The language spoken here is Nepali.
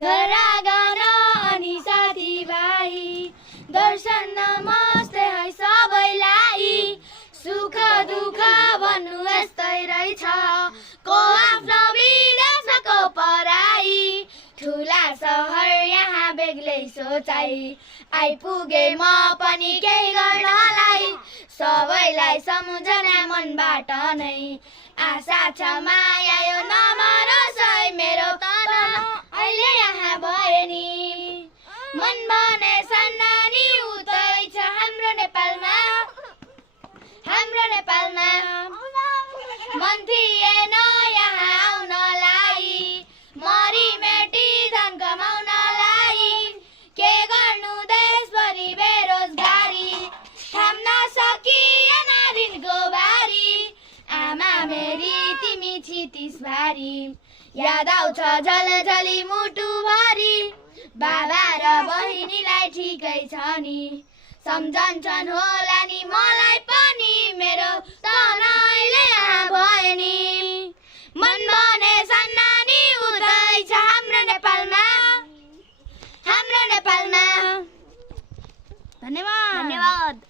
घरागन अनि साथीभाइ दर्शन नमस्ते है सबैलाई। सुख दुःख भन्नु यस्तै रहेछ, को आफ्नो विदेश को पराई। ठुला सहर यहाँ बेग्लै सोचाइ, आइपुगे म पनि केही गर्नलाई। सबैलाई सम्झना मनबाट नै, आशा छ माया यो नमरोस् है मेरो तन अहिले यहाँ भयो नि। मन भने सन्नानी उतै छ हाम्रो नेपालमा, हाम्रो नेपालमा। मन थिएन यहाँ आउनलाई, मरिमेटी धन कमाउनलाई। के गर्नु देशभरि बेरोजगारी, थाम्न सकिएन ऋणको बारी। आमा मेरी तिमी छिटिस भारी, याद आउँछ झलझली मुटुभरि। बाबा र बहिनीलाई ठिकै छ नि, सम्झन्छन् होला नि मलाई पनि मेरो तन अहिले यहाँ भयो नि। मन भने सन्नानी उतै छ हाम्रो नेपालमा, हाम्रो नेपालमा। धन्यवाद।